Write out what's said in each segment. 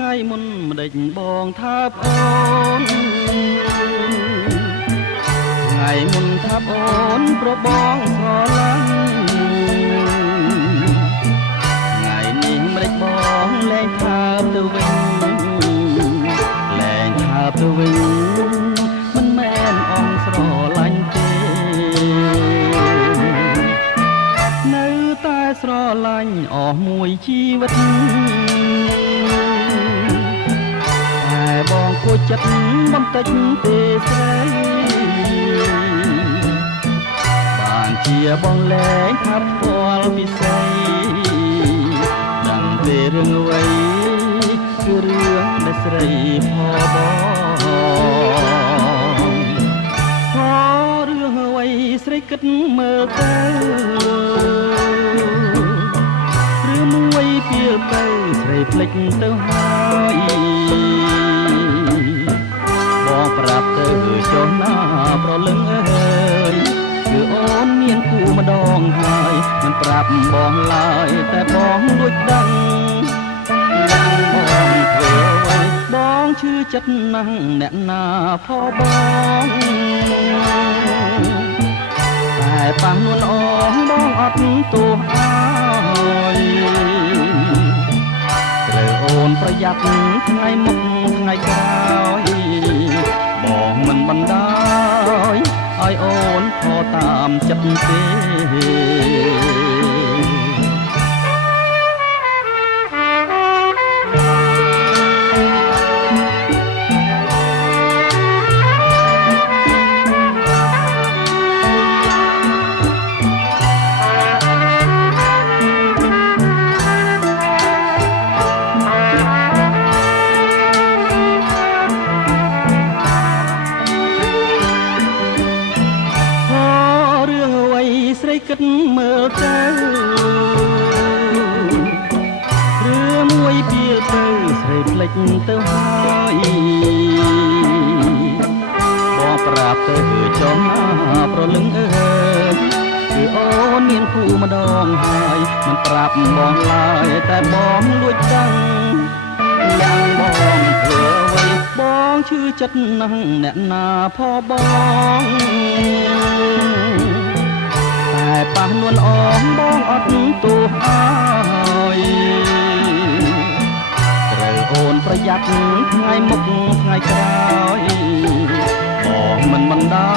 ថ្ងៃមុនម្ដេចបងថាអូនថ្ងៃមុនថាអូនប្របងស្រឡាញ់ថ្ងៃនេះម្ដេចបងលែងថាទៅវិញលែងថាទៅវិញមិនមែនអងស្រឡាញ់ទេនៅតែស្រឡាញ់អស់មួយជីវិតតែបងគួរចិត្តបន្តិចទេស្រីបានជាបងលែងថាផ្ទាល់ពិសីដឹងទេរឿងអ្វីគឺរឿងដែលស្រីផងរឿងអ្វីស្រីគិតមើលទៅរឿងមួយពីលទៅស្រីភ្លេចទៅហើយបងប្រាប់ទៅចុះណាប្រលឹងអើយគឺអូនមានគូម្ដងហើយមិនប្រាប់បងឡើយតែបងលួចដឹងបងធ្វើអ្វីបងឈឺចិត្តណាស់អ្នកណាផងបងតែប៉ះនួនអងបងអត់ទោះអើយត្រូវអូនប្រយ័ត្នថ្ងៃមុខថ្ងៃក្រោយបងមិនបណ្ដោយឲ្យអូនខកតាមចិត្តទេស្រីគិតមើលទៅរឿងមួយពីលទៅស្រីភ្លេចទៅហើយបងប្រាប់ទៅចុះណាប្រលឹងអើយគឺអូនមានគូម្ដងហើយមិនប្រាប់បងឡើយតែបងលួចដឹងយ៉ាងបងធ្វើអ្វីបងឈឺចិត្តណាស់អ្នកណាផងបងតែប៉ះនួនអងបងអត់ទោះអើយត្រូវអូនប្រយ័ត្នថ្ងៃមុខថ្ងៃក្រោយបងមិនបណ្ដោ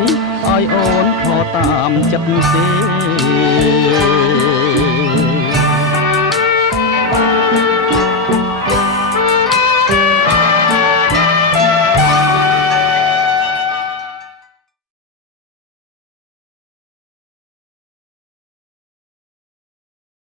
យឲ្យអូនខកតាមចិត្តទេ